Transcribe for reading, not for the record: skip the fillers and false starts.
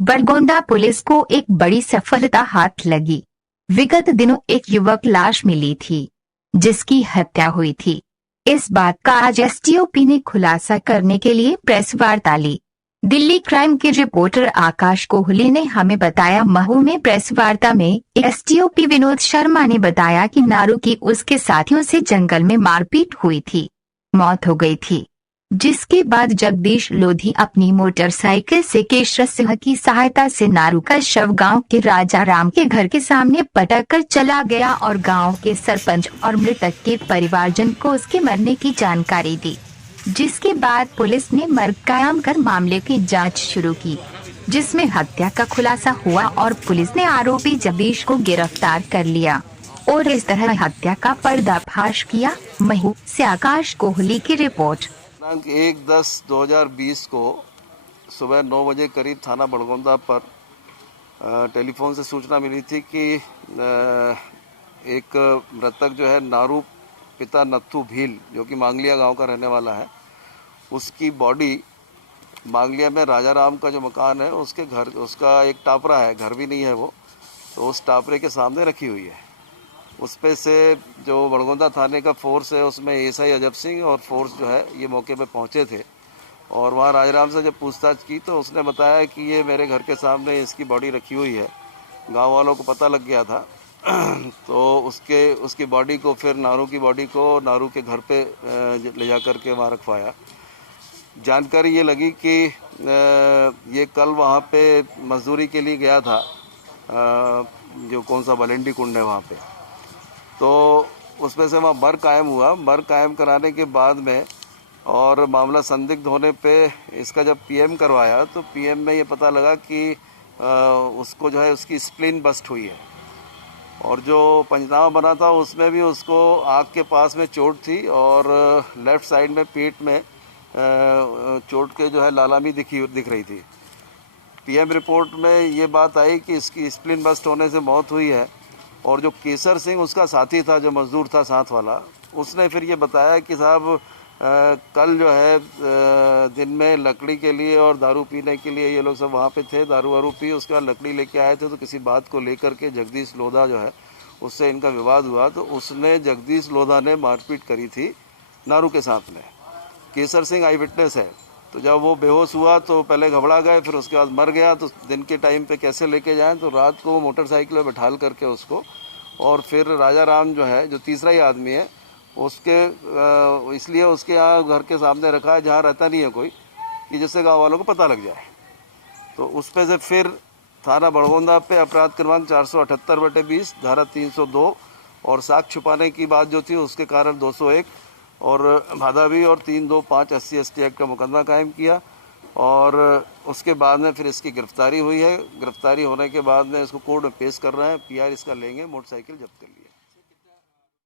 बरगोंडा police को एक बड़ी सफलता हाथ लगी। विगत दिनों एक युवक लाश मिली थी जिसकी हत्या हुई थी। इस बात का आज एसटीओपी ने खुलासा करने के लिए प्रेस वार्ता ली। दिल्ली क्राइम के रिपोर्टर आकाश कोहली ने हमें बताया। महू में प्रेस वार्ता में एसटीओपी विनोद शर्मा ने बताया कि नारू की उसके साथियों से जंगल में मारपीट हुई थी, मौत हो गई थी, जिसके बाद जगदीश लोधी अपनी मोटरसाइकिल से केशर सिंह की सहायता से नारू का शव गांव के राजा राम के घर के सामने पटक कर चला गया और गांव के सरपंच और मृतक के परिवारजन को उसके मरने की जानकारी दी, जिसके बाद पुलिस ने मर्ग कायम कर मामले की जांच शुरू की, जिसमें हत्या का खुलासा हुआ और पुलिस ने आरोपी जगदीश को गिरफ्तार कर लिया और इस तरह हत्या का पर्दाफाश किया। महू से आकाश कोहली की रिपोर्ट। दिनांक 1/10/2020 को सुबह 9 बजे करीब थाना बड़गोंदा पर टेलीफोन से सूचना मिली थी कि एक मृतक जो है नारू पिता नत्थू भील, जो कि मांगलिया गांव का रहने वाला है, उसकी बॉडी मांगलिया में राजा राम का जो मकान है उसके घर, उसका एक टापरा है, घर भी नहीं है वो, तो उस टापरे के सामने रखी हुई है। उस पे से जो बड़गोंदा थाने का फोर्स है उसमें एएसआई अजब सिंह और फोर्स जो है ये मौके पे पहुंचे थे और वहाँ राजाराम से जब पूछताछ की तो उसने बताया कि ये मेरे घर के सामने इसकी बॉडी रखी हुई है। गांव वालों को पता लग गया था तो उसकी बॉडी को फिर नारू की बॉडी को नारू के घर पे ले जा कर के वहाँ रखवाया। जानकारी ये लगी कि ये कल वहाँ पे मजदूरी के लिए गया था, जो कौन सा बलेंडी कुंड है वहाँ पे, तो उसमें से वहाँ मर्ग कायम हुआ। मर्ग कायम कराने के बाद में और मामला संदिग्ध होने पे इसका जब पीएम करवाया तो पीएम में ये पता लगा कि उसको जो है उसकी स्प्लीन बस्ट हुई है और जो पंचनामा बना था उसमें भी उसको आँख के पास में चोट थी और लेफ़्ट साइड में पेट में चोट के जो है लालामी दिख रही थी। पीएम रिपोर्ट में ये बात आई कि इसकी स्प्लीन बस्ट होने से मौत हुई है और जो केसर सिंह उसका साथी था, जो मजदूर था साथ वाला, उसने फिर ये बताया कि साहब कल जो है दिन में लकड़ी के लिए और दारू पीने के लिए ये लोग सब वहाँ पे थे, दारू वारू पी, उसके बाद लकड़ी लेके आए थे, तो किसी बात को लेकर के जगदीश लोधा जो है उससे इनका विवाद हुआ, तो उसने जगदीश लोधा ने मारपीट करी थी नारू के साथ में। केसर सिंह आई विटनेस है, तो जब वो बेहोश हुआ तो पहले घबरा गए, फिर उसके बाद मर गया, तो दिन के टाइम पे कैसे लेके जाएं, तो रात को वो मोटरसाइकिल में बैठाल करके उसको, और फिर राजा राम जो है जो तीसरा ही आदमी है उसके इसलिए उसके यहाँ घर के सामने रखा है जहाँ रहता नहीं है कोई, कि जिससे गाँव वालों को पता लग जाए। तो उस पे से फिर थाना बड़गोंदा पे अपराध क्रमांक 478/20 धारा 302 और साक्ष्य छुपाने की बात जो थी उसके कारण 201 और भादावी और 325 SC/ST एक्ट का मुकदमा कायम किया और उसके बाद में फिर इसकी गिरफ्तारी हुई है। गिरफ्तारी होने के बाद में इसको कोर्ट में पेश कर रहे हैं, PR इसका लेंगे, मोटरसाइकिल जब्त कर लिया।